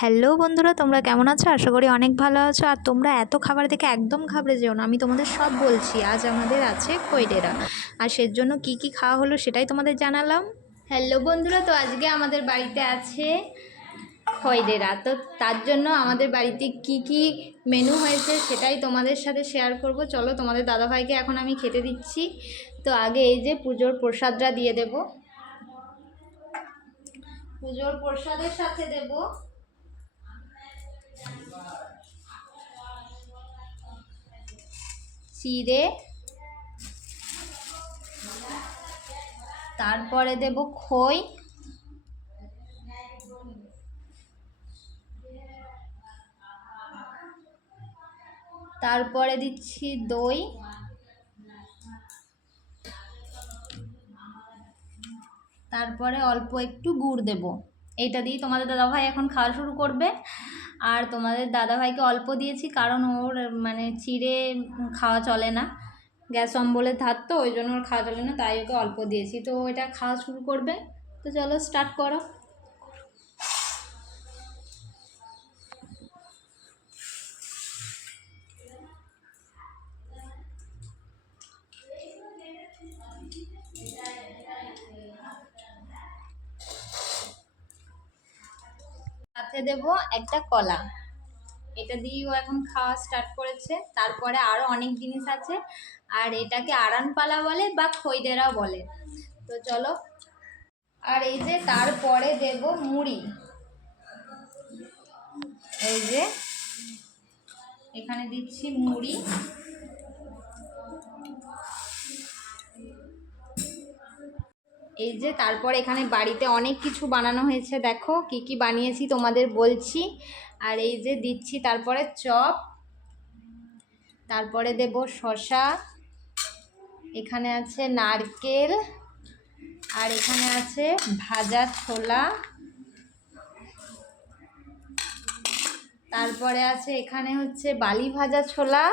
Hello বন্ধুরা, তোমরা কেমন আছো? আশা করি অনেক ভালো আছো। আর তোমরা এত খাবার দেখে একদম ঘাবড়ে যেও না। আমি তোমাদের সব বলছি, আজ আমাদের আছে খৈডেরা আর সের জন্য কি কি খাওয়া হলো সেটাই তোমাদের জানালাম। হ্যালো বন্ধুরা, তো আজকে আমাদের বাড়িতে আছে খৈডেরা তো তার জন্য আমাদের বাড়িতে কি কি মেনু হয়েছে সেটাই তোমাদের সাথে শেয়ার করব। চলো, তোমাদের দাদাভাইকে এখন আমি খেতে দিচ্ছি। তো আগে এই যে পুজোর প্রসাদটা দিয়ে দেব। পুজোর প্রসাদের সাথে দেবো। চিড়ে। তারপরে দেব খই। তারপরে দিচ্ছি দই। তারপরে অল্প একটু গুড় দেব। এইটা দিয়েই তোমাদের দাদাভাই এখন খাওয়া শুরু করবে। আর তোমাদের দাদাভাইকে অল্প দিয়েছি, কারণ ওর মানে চিড়ে খাওয়া চলে না। গ্যাস অম্বলের ধার তো, ওই জন্য ওর খাওয়া চলে না, তাই ওকে অল্প দিয়েছি। তো এটা খাওয়া শুরু করবে। তো চলো স্টার্ট করো। সাথে দেব একটা কলা। এটা দিয়েও এখন খাওয়া স্টার্ট করেছে। তারপরে আরও অনেক জিনিস আছে। আর এটাকে আরানপালা বলে বা খৈদেরা বলে। তো চলো। আর এই যে তারপরে দেব মুড়ি। এই যে এখানে দিচ্ছি মুড়ি। এই যে তারপর এখানে বাড়িতে অনেক কিছু বানানো হয়েছে, দেখো কি কি বানিয়েছি তোমাদের বলছি। আর এই যে দিচ্ছি তারপরে চপ, তারপরে দেব শশা এখানে আছে নারকেল, আর এখানে আছে ভাজা ছোলা। তারপরে আছে এখানে হচ্ছে বালি ভাজা ছোলা।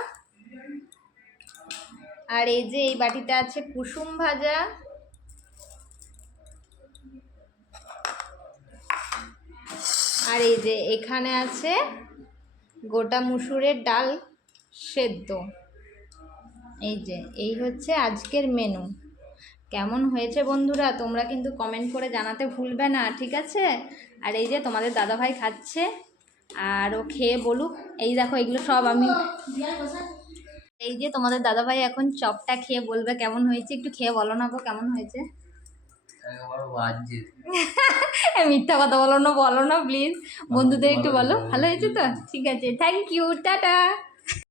আর এই যে এই বাটিতে আছে কুসুম ভাজা। আর এই যে এখানে আছে গোটা মুসুরের ডাল সেদ্ধ। এই যে এই হচ্ছে আজকের মেনু কেমন হয়েছে বন্ধুরা? তোমরা কিন্তু কমেন্ট করে জানাতে ভুলবে না ঠিক আছে? আর এই যে তোমাদের দাদাভাই খাচ্ছে আর ও খেয়ে বলুক। এই দেখো এগুলো সব আমি এই যে তোমাদের দাদাভাই এখন চপটা খেয়ে বলবে কেমন হয়েছে। একটু খেয়ে বলো না গো কেমন হয়েছে? মিথ্যা কথা বলো না বলো না প্লিজ বন্ধুদের একটু বলো ভালো হয়েছে তো? ঠিক আছে থ্যাংক ইউ টাটা।